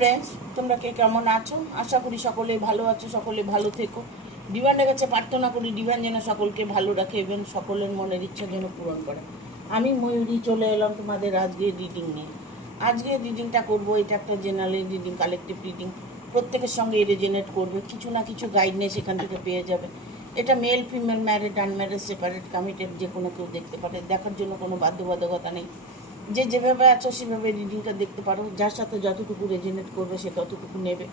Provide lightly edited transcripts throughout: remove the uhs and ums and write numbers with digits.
Friends, তোমরা কে কেমন আছো? আশা করি সকলে ভালো আছো, সকলে ভালো থেকো। ডিভানের কাছে প্রার্থনা করি ডিভান যেন সকলকে ভালো রাখে এবং সকলের মনের ইচ্ছা যেন পূরণ করে। আমি ময়ূরী চলে এলাম তোমাদের আজকের রিডিং নিয়ে। আজকের রিডিংটা করবো, এটা একটা জেনারেল রিডিং, কালেকটিভ রিডিং। প্রত্যেকের সঙ্গে রেজোনেট করবে, কিছু না কিছু গাইডনেস এখান থেকে পেয়ে যাবে। এটা male female, married unmarried, separate committed, যে কোনো কেউ দেখতে পারে। দেখার জন্য কোনো বাধ্যবাধকতা নেই। যে যেভাবে আছো সেভাবে রিডিংটা দেখতে পারো। যার সাথে যতটুকু রেজোনেট করবে সে ততটুকু নেবে,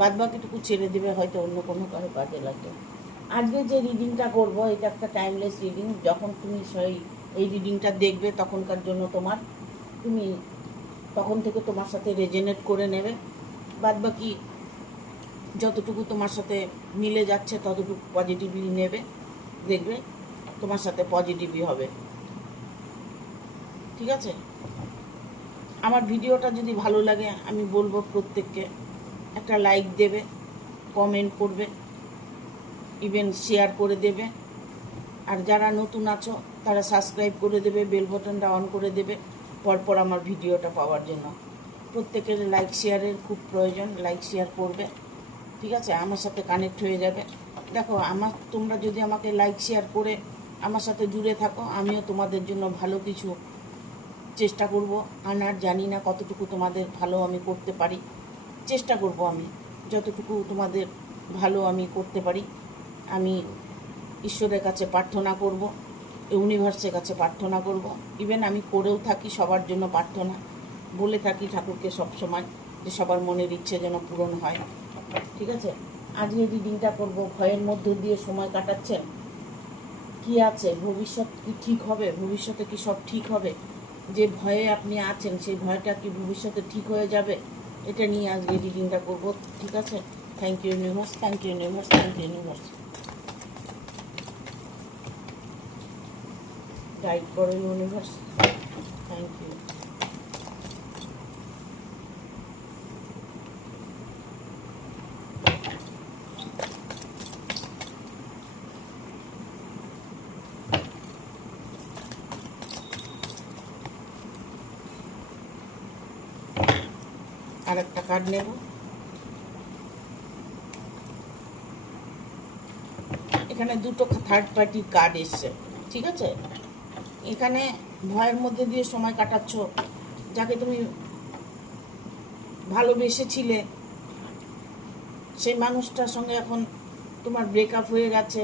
বাদ বাকিটুকু ছেড়ে দেবে, হয়তো অন্য কোনো কারো কাজে লাগবে। আজকে যে রিডিংটা করব এটা একটা টাইমলেস রিডিং। যখন তুমি এই রিডিংটা দেখবে তখনকার জন্য তুমি তখন থেকে তোমার সাথে রেজোনেট করে নেবে। বাদ বাকি যতটুকু তোমার সাথে মিলে যাচ্ছে ততটুকু পজিটিভলি নেবে, দেখবে তোমার সাথে পজিটিভই হবে। ঠিক আছে? আমার ভিডিওটা যদি ভালো লাগে আমি বলবো প্রত্যেককে একটা লাইক দেবে, কমেন্ট করবে, ইভেন শেয়ার করে দেবে। আর যারা নতুন আছো তারা সাবস্ক্রাইব করে দেবে, বেল বাটনটা অন করে দেবে পরপর আমার ভিডিওটা পাওয়ার জন্য। প্রত্যেকের লাইক শেয়ারের খুব প্রয়োজন, লাইক শেয়ার করবে। ঠিক আছে? আমার সাথে কানেক্ট হয়ে যাবে। দেখো, তোমরা যদি আমাকে লাইক শেয়ার করে আমার সাথে জুড়ে থাকো, আমিও তোমাদের জন্য ভালো কিছু চেষ্টা করব আনার। জানি না কতটুকু তোমাদের ভালো আমি করতে পারি, চেষ্টা করব আমি যতটুকু তোমাদের ভালো আমি করতে পারি। আমি ঈশ্বরের কাছে প্রার্থনা করব, ইউনিভার্সের কাছে প্রার্থনা করব। ইভেন আমি করেও থাকি সবার জন্য প্রার্থনা, বলে থাকি ঠাকুরকে সবসময় যে সবার মনের ইচ্ছে যেন পূরণ হয়। ঠিক আছে? আজকে রিডিংটা করব। ভয়ের মধ্য দিয়ে সময় কাটাচ্ছেন, কি আছে, ভবিষ্যৎ কি ঠিক হবে, ভবিষ্যতে কি সব ঠিক হবে, যে ভয়ে আপনি আছেন সেই ভয়টা কি ভবিষ্যতে ঠিক হয়ে যাবে, এটা নিয়ে আজকে রিডিংটা করব। ঠিক আছে? Thank you universe, thank you universe, thank you universe. Guide করো ইউনিভার্স, থ্যাংক ইউ। আর একটা কার্ড নেব। এখানে দুটো থার্ড পার্টির কার্ড এসছে। ঠিক আছে? এখানে ভয়ের মধ্যে দিয়ে সময় কাটাচ্ছ, যাকে তুমি ভালোবেসেছিলে সেই মানুষটার সঙ্গে এখন তোমার ব্রেকআপ হয়ে গেছে।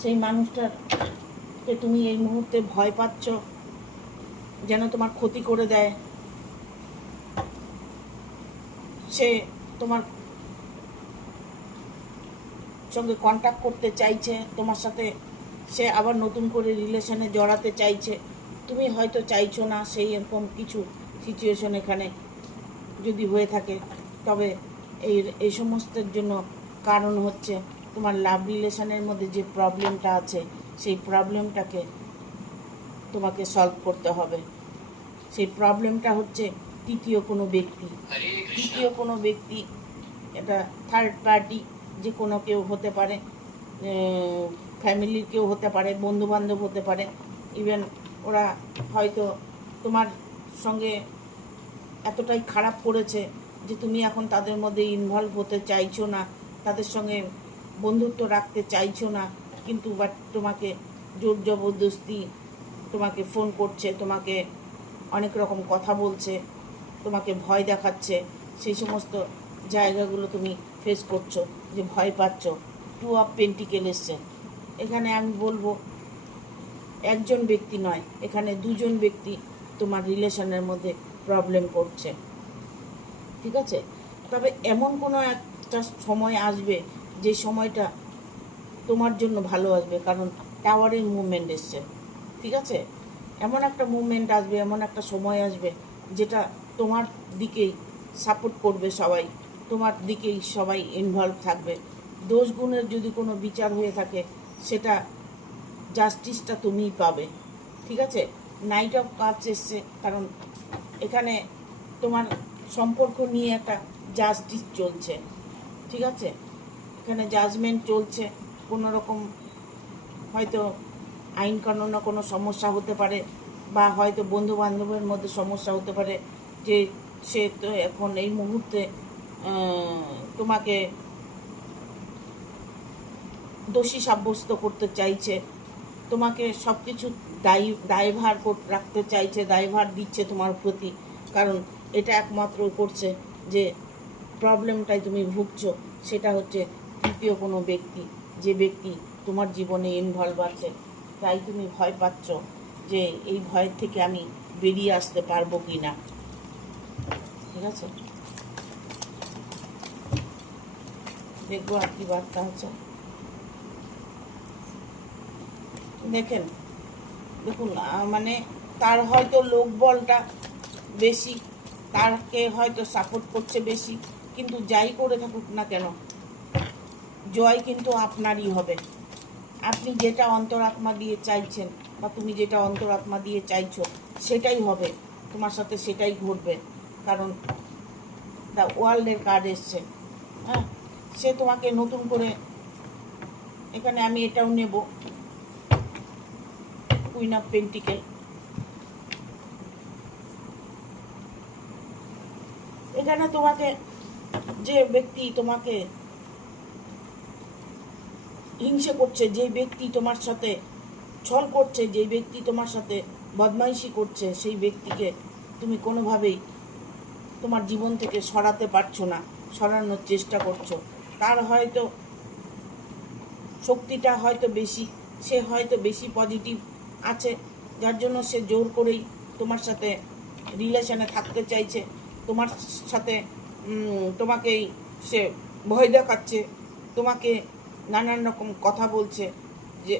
সেই মানুষটাকে তুমি এই মুহূর্তে ভয় পাচ্ছ যেন তোমার ক্ষতি করে দেয়। সে তোমার সঙ্গে কন্ট্যাক্ট করতে চাইছে, তোমার সাথে সে আবার নতুন করে রিলেশনে জড়াতে চাইছে, তুমি হয়তো চাইছো না। সেই এরকম কিছু সিচুয়েশন এখানে যদি হয়ে থাকে, তবে এই সমস্তের জন্য কারণ হচ্ছে তোমার লাভ রিলেশনের মধ্যে যে প্রবলেমটা আছে সেই প্রবলেমটাকে তোমাকে সলভ করতে হবে। সেই প্রবলেমটা হচ্ছে তৃতীয় কোনো ব্যক্তি, এটা থার্ড পার্টি, যে কোনো কেউ হতে পারে, ফ্যামিলির কেউ হতে পারে, বন্ধুবান্ধব হতে পারে। ইভেন ওরা হয়তো তোমার সঙ্গে এতটাই খারাপ করেছে যে তুমি এখন তাদের মধ্যে ইনভলভ হতে চাইছো না, তাদের সঙ্গে বন্ধুত্ব রাখতে চাইছো না, কিন্তু বাট তোমাকে জোর জবরদস্তি তোমাকে ফোন করছে, তোমাকে অনেক রকম কথা বলছে, তোমাকে ভয় দেখাচ্ছে। সেই সমস্ত জায়গাগুলো তুমি ফেস করছো, যে ভয় পাচ্ছ। 2 অফ পেন্টিকেল এসছে। এখানে আমি বলবো একজন ব্যক্তি নয়, এখানে দুজন ব্যক্তি তোমার রিলেশনের মধ্যে প্রবলেম করছে। ঠিক আছে? তবে এমন কোনো একটা সময় আসবে যে সময়টা তোমার জন্য ভালো আসবে, কারণ টাওয়ারের মুভমেন্ট এসছে। ঠিক আছে? এমন একটা মুভমেন্ট আসবে, এমন একটা সময় আসবে যেটা তোমার দিকেই সাপোর্ট করবে সবাই, তোমার দিকেই সবাই ইনভলভ থাকবে। দোষ গুণের যদি কোনো বিচার হয়ে থাকে সেটা জাস্টিসটা তুমিই পাবে। ঠিক আছে? নাইট অফ কাপস এসছে, কারণ এখানে তোমার সম্পর্ক নিয়ে একটা জাস্টিস চলছে। ঠিক আছে? এখানে জাজমেন্ট চলছে। কোনো রকম হয়তো আইন কানুনে কোনো সমস্যা হতে পারে, বা হয়তো বন্ধু বান্ধবের মধ্যে সমস্যা হতে পারে, যে সে তো এখন এই মুহূর্তে তোমাকে দোষী সাব্যস্ত করতে চাইছে, তোমাকে সব কিছু দায়ভার রাখতে চাইছে, দায়ভার দিচ্ছে তোমার প্রতি। কারণ এটা একমাত্র করছে যে প্রবলেমটাই তুমি ভুগছো, সেটা হচ্ছে তৃতীয় কোনো ব্যক্তি, যে ব্যক্তি তোমার জীবনে ইনভলভ আছে। তাই তুমি ভয় পাচ্ছ যে এই ভয়ের থেকে আমি বেরিয়ে আসতে পারবো কি না। ঠিক আছে, দেখবো আর কি বার্তা আছে। দেখুন মানে তার হয়তো লোকবলটা বেশি, তারকে হয়তো সাপোর্ট করছে বেশি, কিন্তু যাই করে থাকুক না কেন জয় কিন্তু আপনারই হবে। আপনি যেটা অন্তরাত্মা দিয়ে চাইছেন বা তুমি যেটা অন্তরাত্মা দিয়ে চাইছো সেটাই হবে, তোমার সাথে সেটাই ঘটবে। কারণ দ্য ওয়ার্ল্ডের কার্ড এসছে। হ্যাঁ, সে তোমাকে নতুন করে, এখানে আমি এটাও নেব, কুইন অফ পেন্টিকেল। এখানে তোমাকে যে ব্যক্তি তোমাকে হিংসে করছে, যে ব্যক্তি তোমার সাথে ছল করছে, যে ব্যক্তি তোমার সাথে বদমাইশি করছে, সেই ব্যক্তিকে তুমি কোনোভাবেই তোমার জীবন থেকে সরাতে পারছো না, সরানোর চেষ্টা করছো। তার হয়তো শক্তিটা হয়তো বেশি, সে হয়তো বেশি পজিটিভ আছে, যার জন্য সে জোর করেই তোমার সাথে রিলেশনে থাকতে চাইছে, তোমার সাথে তোমাকেই সে ভয় দেখাচ্ছে, তোমাকে নানান রকম কথা বলছে, যে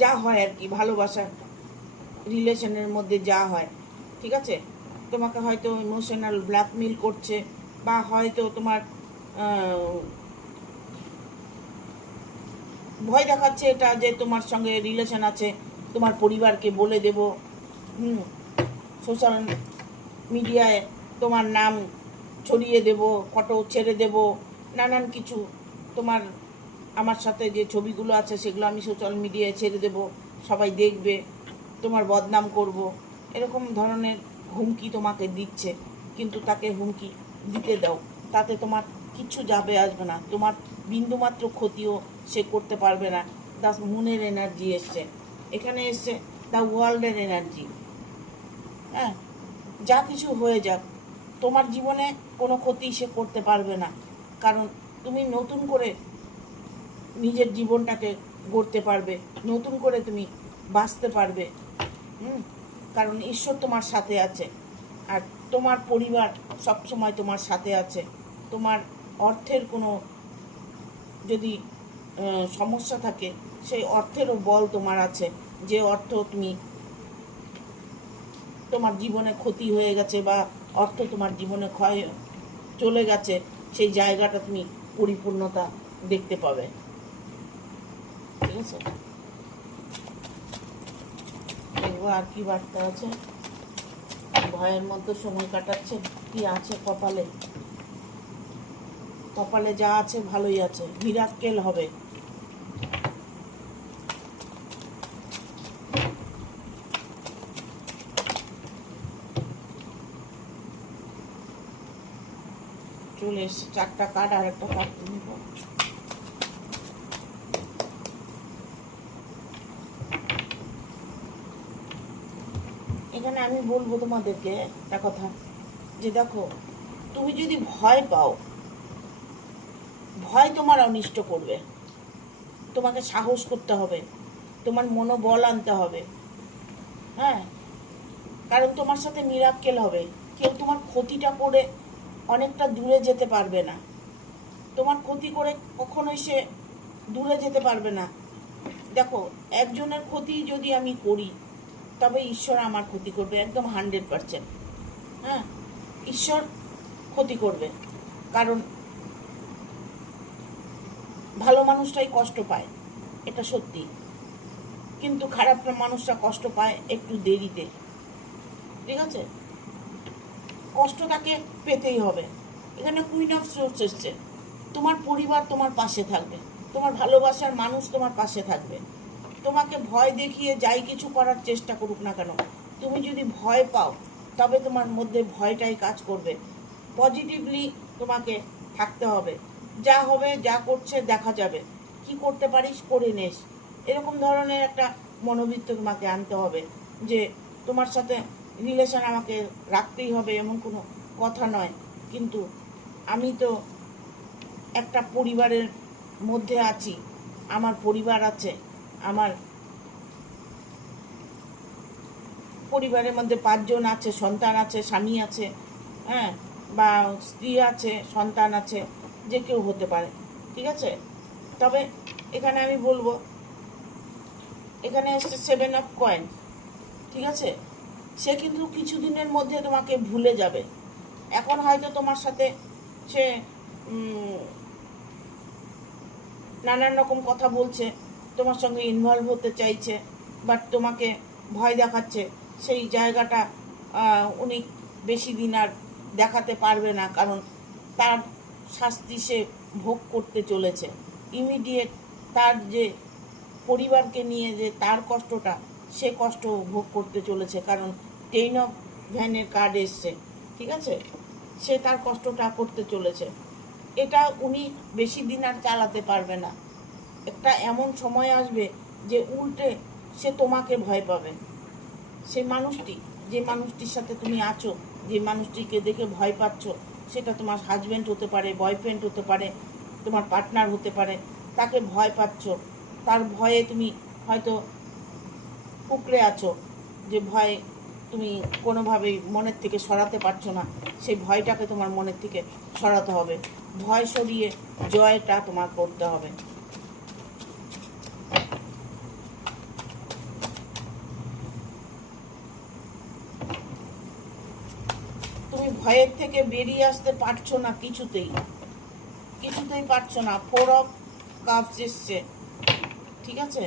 যা হয় আর কি ভালোবাসার রিলেশনের মধ্যে যা হয়। ঠিক আছে, তোমাকে হয়তো ইমোশনাল ব্ল্যাকমেল করছে, বা হয়তো তোমার ভয় দেখাচ্ছে এটা যে তোমার সঙ্গে রিলেশন আছে, তোমার পরিবারকে বলে দেব, সোশ্যাল মিডিয়ায় তোমার নাম ছড়িয়ে দেব, ফটো ছেড়ে দেব, নানান কিছু তোমার আমার সাথে যে ছবিগুলো আছে সেগুলো আমি সোশ্যাল মিডিয়ায় ছেড়ে দেব, সবাই দেখবে, তোমার বদনাম করব, এরকম ধরনের হুমকি তোমাকে দিচ্ছে। কিন্তু তাকে হুমকি দিতে দাও, তাতে তোমার কিচ্ছু যাবে আসবে না, তোমার বিন্দুমাত্র ক্ষতিও সে করতে পারবে না। দ্য মুনের এনার্জি এসছে, এখানে এসছে দ্য ওয়ার্ল্ডের এনার্জি। হ্যাঁ, যা কিছু হয়ে যাক তোমার জীবনে কোনো ক্ষতি সে করতে পারবে না, কারণ তুমি নতুন করে নিজের জীবনটাকে গড়তে পারবে, নতুন করে তুমি বাঁচতে পারবে। কারণ ঈশ্বর তোমার সাথে আছে, আর তোমার পরিবার সবসময় তোমার সাথে আছে। তোমার অর্থের কোনো যদি সমস্যা থাকে, সেই অর্থেরও বল তোমার আছে, যে অর্থ তুমি তোমার জীবনে ক্ষতি হয়ে গেছে বা অর্থ তোমার জীবনে ক্ষয় চলে গেছে, সেই জায়গাটা তুমি পরিপূর্ণতা দেখতে পাবে। ঠিক আছে, দেখবো আর কি বার্তা আছে। ভয়ের মধ্যে সময় কাটাচ্ছে, কি আছে কপালে? কপালে যা আছে ভালোই আছে, মিরাক্কেল হবে। চলে এসছে 4টা কার্ড, আর একটা কার্ড নিব। এখানে আমি বলবো তোমাদেরকে একটা কথা, যে দেখো তুমি যদি ভয় পাও, ভয় তোমার অনিষ্ট করবে, তোমাকে সাহস করতে হবে, তোমার মনোবল আনতে হবে। হ্যাঁ, কারণ তোমার সাথে মিরাক্কেল হবে, কেউ তোমার ক্ষতিটা করে অনেকটা দূরে যেতে পারবে না, তোমার ক্ষতি করে কখনোই সে দূরে যেতে পারবে না। দেখো, একজনের ক্ষতি যদি আমি করি, তবে ঈশ্বর আমার ক্ষতি করবে, একদম 100%। হ্যাঁ, ঈশ্বর ক্ষতি করবে, কারণ ভালো মানুষটাই কষ্ট পায়, এটা সত্যি, কিন্তু খারাপ মানুষরা কষ্ট পায় একটু দেরিতে। ঠিক আছে, কষ্ট তাকে পেতেই হবে। এখানে কুইন অফ সোর্স এসছে, তোমার পরিবার তোমার পাশে থাকবে, তোমার ভালোবাসার মানুষ তোমার পাশে থাকবে। তোমাকে ভয় দেখিয়ে যাই কিছু করার চেষ্টা করুক না কেন, তুমি যদি ভয় পাও, তবে তোমার মধ্যে ভয়টাই কাজ করবে। পজিটিভলি তোমাকে থাকতে হবে। যা হবে, যা করছে দেখা যাবে, কি করতে পারিস করে নেস, এরকম ধরনের একটা মনোবৃত্ত তোমাকে আনতে হবে। যে তোমার সাথে রিলেশন আমাকে রাখতেই হবে এমন কোনো কথা নয়, কিন্তু আমি তো একটা পরিবারের মধ্যে আছি, আমার পরিবার আছে, আমার পরিবারের মধ্যে 5 জন আছে, সন্তান আছে, স্বামী আছে, হ্যাঁ, বা স্ত্রী আছে, সন্তান আছে, যে কেউ হতে পারে, ঠিক আছে। তবে এখানে আমি বলবো, এখানে এসছে 7 অফ কয়েন, ঠিক আছে। সে কিন্তু কিছুদিনের মধ্যে তোমাকে ভুলে যাবে। এখন হয়তো তোমার সাথে সে নানান রকম কথা বলছে, তোমার সঙ্গে ইনভলভ হতে চাইছে, বাট তোমাকে ভয় দেখাচ্ছে। সেই জায়গাটা উনি বেশি দিন আর দেখাতে পারবে না, কারণ তার শাস্তি সে ভোগ করতে চলেছে ইমিডিয়েট। তার যে পরিবারকে নিয়ে যে তার কষ্টটা, সে কষ্ট ভোগ করতে চলেছে, কারণ 10 অফ ভ্যানের কার্ড এসছে, ঠিক আছে। সে তার কষ্টটা করতে চলেছে। এটা উনি বেশি দিন আর চালাতে পারবে না। একটা এমন সময় আসবে যে উল্টে সে তোমাকে ভয় পাবে। সেই মানুষটি, যে মানুষটির সাথে তুমি আছো, যে মানুষটিকে দেখে ভয় পাচ্ছ, সেটা তোমার হাজব্যান্ড হতে পারে, বয়ফ্রেন্ড হতে পারে, তোমার পার্টনার হতে পারে। তাকে ভয় পাচ্ছ, তার ভয়ে তুমি হয়তো কুকড়ে আছো, যে ভয় তুমি কোনোভাবেই মনের থেকে সরাতে পারছো না। সেই ভয়টাকে তোমার মনের থেকে সরাতে হবে। ভয় সরিয়ে জয়টা তোমার করতে হবে। তুমি ভয়ের থেকে বেরিয়ে আসতে পারছো না, কিছুতেই পারছো না। 4 অফ কাপস এসছে, ঠিক আছে।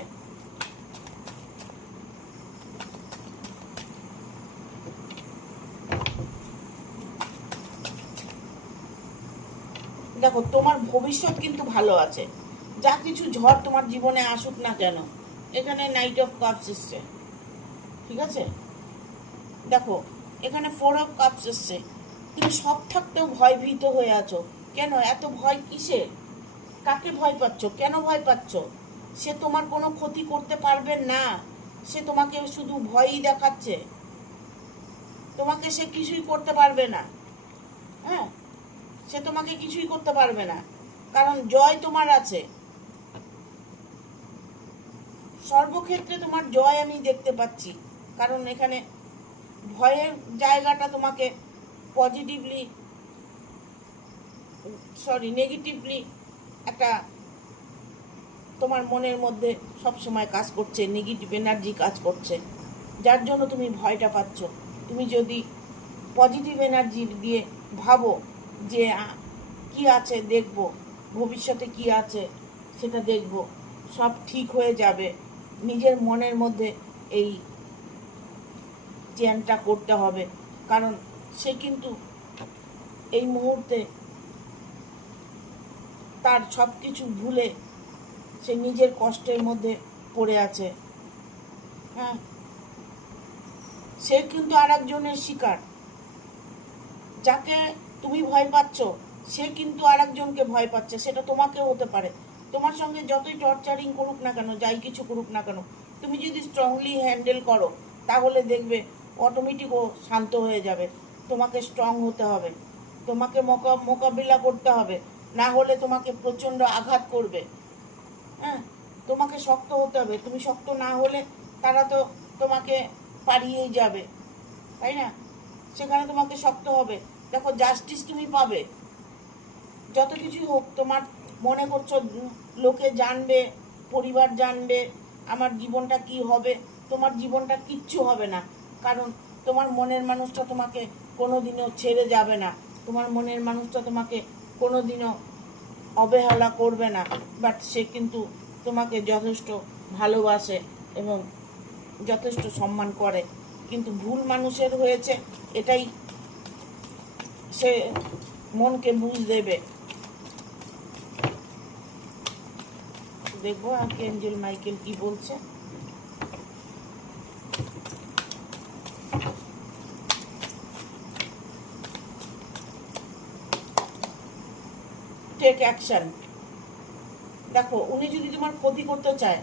দেখো, তোমার ভবিষ্যৎ কিন্তু ভালো আছে। যা কিছু ঝড় তোমার জীবনে আসুক না কেন, এখানে নাইট অফ কাপস এসছে, ঠিক আছে। দেখো, এখানে 4 অফ কাপস এসছে। তুমি সব থাকতেও ভয়ভীত হয়ে আছো। কেন এত ভয় কিসে? কাকে ভয় পাচ্ছ? কেন ভয় পাচ্ছ? সে তোমার কোনো ক্ষতি করতে পারবে না। সে তোমাকে শুধু ভয়ই দেখাচ্ছে। তোমাকে সে কিছুই করতে পারবে না। হ্যাঁ, সে তোমাকে কিছুই করতে পারবে না, কারণ জয় তোমার আছে। সর্বক্ষেত্রে তোমার জয় আমি দেখতে পাচ্ছি, কারণ এখানে ভয়ের জায়গাটা তোমাকে পজিটিভলি, নেগেটিভলি একটা তোমার মনের মধ্যে সব সময় কাজ করছে, নেগেটিভ এনার্জি কাজ করছে, যার জন্য তুমি ভয়টা পাচ্ছ। তুমি যদি পজিটিভ এনার্জি দিয়ে ভাবো যে কি আছে দেখব, ভবিষ্যতে কি আছে সেটা দেখব, সব ঠিক হয়ে যাবে। নিজের মনের মধ্যে এই চ্যানটা করতে হবে, কারণ সে কিন্তু এই মুহূর্তে তার সব কিছু ভুলে সে নিজের কষ্টের মধ্যে পড়ে আছে। হ্যাঁ, সে কিন্তু আর একজনের শিকার। যাকে তুমি ভয় পাচ্ছ, সে কিন্তু আর একজনকে ভয় পাচ্ছে। সেটা তোমাকেও হতে পারে। তোমার সঙ্গে যতই টর্চারিং করুক না কেন, যাই কিছু করুক না কেন, তুমি যদি স্ট্রংলি হ্যান্ডেল করো, তাহলে দেখবে অটোমেটিক ও শান্ত হয়ে যাবে। তোমাকে স্ট্রং হতে হবে, তোমাকে মোকাবিলা করতে হবে, না হলে তোমাকে প্রচণ্ড আঘাত করবে। হ্যাঁ, তোমাকে শক্ত হতে হবে। তুমি শক্ত না হলে তারা তো তোমাকে পারিয়েই যাবে, তাই না? সেখানে তোমাকে শক্ত হবে। দেখো, জাস্টিস তুমি পাবে। যত কিছুই হোক, তোমার মনে করছো লোকে জানবে, পরিবার জানবে আমার জীবনটা কি হবে, তোমার জীবনটা কিচ্ছু হবে না, কারণ তোমার মনের মানুষটা তোমাকে কোনোদিনও ছেড়ে যাবে না। তোমার মনের মানুষটা তোমাকে কোনোদিনও অবহেলা করবে না, বাট সে কিন্তু তোমাকে যথেষ্ট ভালোবাসে এবং যথেষ্ট সম্মান করে। কিন্তু ভুল মানুষের হয়েছে, এটাই সে মনকে বুঝ দেবে। দেখবো আর্কএঞ্জেল মাইকেল কি বলছে। Take action. দেখো, উনি যদি তোমার ক্ষতি করতে চায়,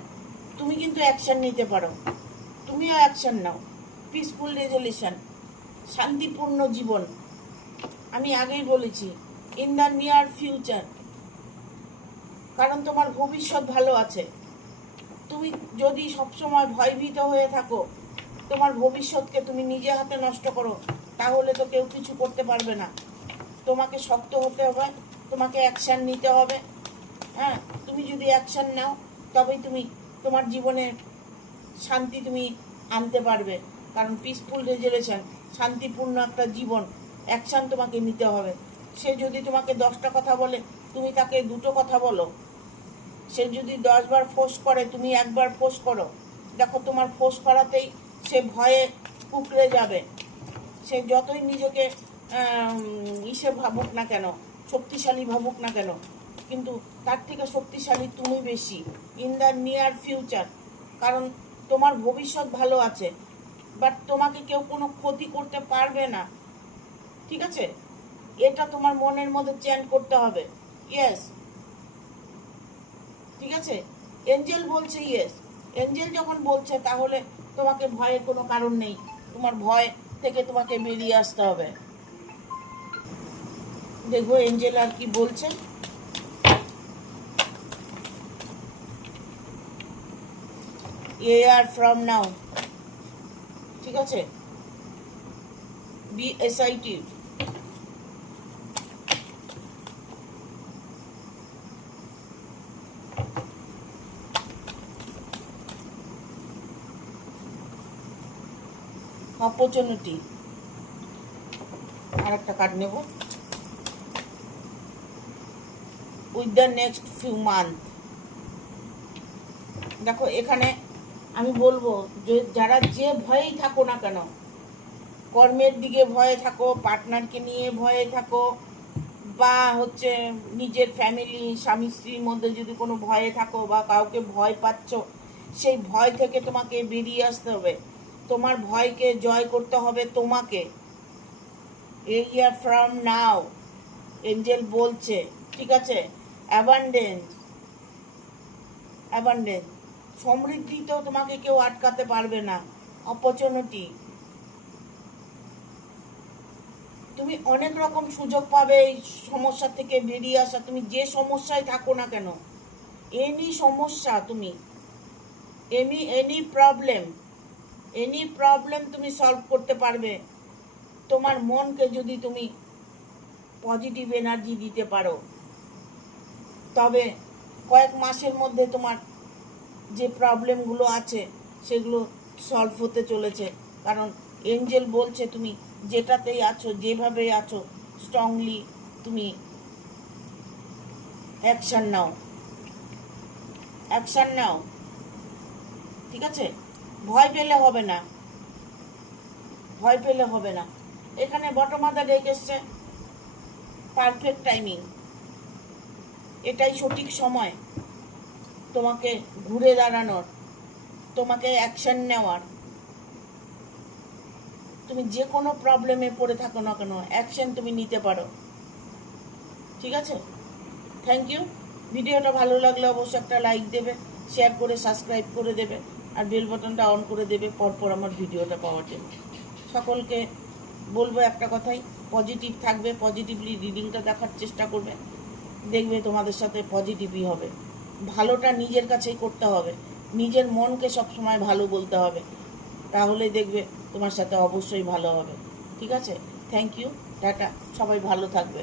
তুমি কিন্তু অ্যাকশন নিতে পারো, তুমিও অ্যাকশন নাও। পিসফুল রেজলিউশন, শান্তিপূর্ণ জীবন। আমি আগেই বলেছি, ইন দ্য নিয়ার ফিউচার, কারণ তোমার ভবিষ্যৎ ভালো আছে। তুমি যদি সবসময় ভয়ভীত হয়ে থাকো, তোমার ভবিষ্যৎকে তুমি নিজে হাতে নষ্ট করো, তাহলে তো কেউ কিছু করতে পারবে না। তোমাকে শক্ত হতে হবে, তোমাকে অ্যাকশান নিতে হবে। হ্যাঁ, তুমি যদি অ্যাকশান নাও, তবেই তুমি তোমার জীবনে শান্তি তুমি আনতে পারবে। কারণ পিসফুল রেজলিউশন, শান্তিপূর্ণ একটা জীবন, অ্যাকশান তোমাকে নিতে হবে। সে যদি তোমাকে 10টা কথা বলে, তুমি তাকে 2টো কথা বলো। সে যদি 10 বার ফোঁস করে, তুমি একবার ফোঁস করো। দেখো, তোমার ফোঁস করাতেই সে ভয়ে কুঁকড়ে যাবে। সে যতই নিজেকে ইসে ভাবুক না কেন, শক্তিশালী ভাবুক না কেন, কিন্তু তার থেকে শক্তিশালী তুমি বেশি ইন দ্য নিয়ার ফিউচার। কারণ তোমার ভবিষ্যৎ ভালো আছে, বাট তোমাকে কেউ কোনো ক্ষতি করতে পারবে না। ঠিক আছে, এটা তোমার মনের মধ্যে চ্যান্ট করতে হবে। ইয়েস, ঠিক আছে, এঞ্জেল বলছে ইয়েস। এঞ্জেল যখন বলছে, তাহলে তোমাকে ভয়ের কোনো কারণ নেই। তোমার ভয় থেকে তোমাকে বেরিয়ে আসতে হবে। দেখবো এঞ্জেল আর কি বলছে। আর ফ্রম নাও, ঠিক আছে, বি এক্সাইটেড। অপরচুনিটি। আর একটা কার্ড নেব। With the next few month. দেখো, এখানে আমি বলবো যে যারা যে ভয়েই থাকো না কেন, কর্মের দিকে ভয়ে থাকো, পার্টনারকে নিয়ে ভয়ে থাকো, বা হচ্ছে নিজের ফ্যামিলি স্বামী স্ত্রীর মধ্যে যদি কোনো ভয়ে থাকো বা কাউকে ভয় পাচ্ছ, সেই ভয় থেকে তোমাকে বেরিয়ে আসতে হবে। তোমার ভয়কে জয় করতে হবে তোমাকে। এই ইয়ার ফ্রম নাও, এঞ্জেল বলছে, ঠিক আছে, অ্যাবান্ডেন্স। অ্যাবান্ডেন্স, সমৃদ্ধিতেও তোমাকে কেউ আটকাতে পারবে না। অপরচুনিটি, তুমি অনেক রকম সুযোগ পাবে এই সমস্যা থেকে বেরিয়ে আসা। তুমি যে সমস্যায় থাকো না কেন, এনি সমস্যা, তুমি এনি প্রবলেম তুমি সলভ করতে পারবে। তোমার মনকে যদি তুমি পজিটিভ এনার্জি দিতে পারো, তবে কয়েক মাসের মধ্যে তোমার যে প্রবলেমগুলো আছে সেগুলো সলভ হতে চলেছে। কারণ এঞ্জেল বলছে তুমি যেটাতেই আছো, যেভাবে আছো, স্ট্রংলি তুমি অ্যাকশান নাও, অ্যাকশান নাও। ঠিক আছে, ভয় পেলে হবে না, ভয় পেলে হবে না। এখানে বটমাদা ডেকে এসছে, পারফেক্ট টাইমিং, এটাই সঠিক সময় তোমাকে ঘুরে দাঁড়ানোর, তোমাকে অ্যাকশন নেওয়ার। তুমি যে কোনো প্রবলেমে পড়ে থাকো না কেন, অ্যাকশন তুমি নিতে পারো। ঠিক আছে, থ্যাংক ইউ। ভিডিওটা ভালো লাগলে অবশ্যই একটা লাইক দেবে, শেয়ার করে সাবস্ক্রাইব করে দেবে, আর বেল বাটনটা অন করে দেবে পরপর আমার ভিডিওটা পাওয়ার জন্য। সকলকে বলবো একটা কথাই, পজিটিভ থাকবে, পজিটিভলি রিডিংটা দেখার চেষ্টা করবে, দেখবে তোমাদের সাথে পজিটিভই হবে। ভালোটা নিজের কাছেই করতে হবে, নিজের মনকে সবসময় ভালো বলতে হবে, তাহলে দেখবে তোমার সাথে অবশ্যই ভালো হবে। ঠিক আছে, থ্যাংক ইউ, টাটা, সবাই ভালো থাকবে।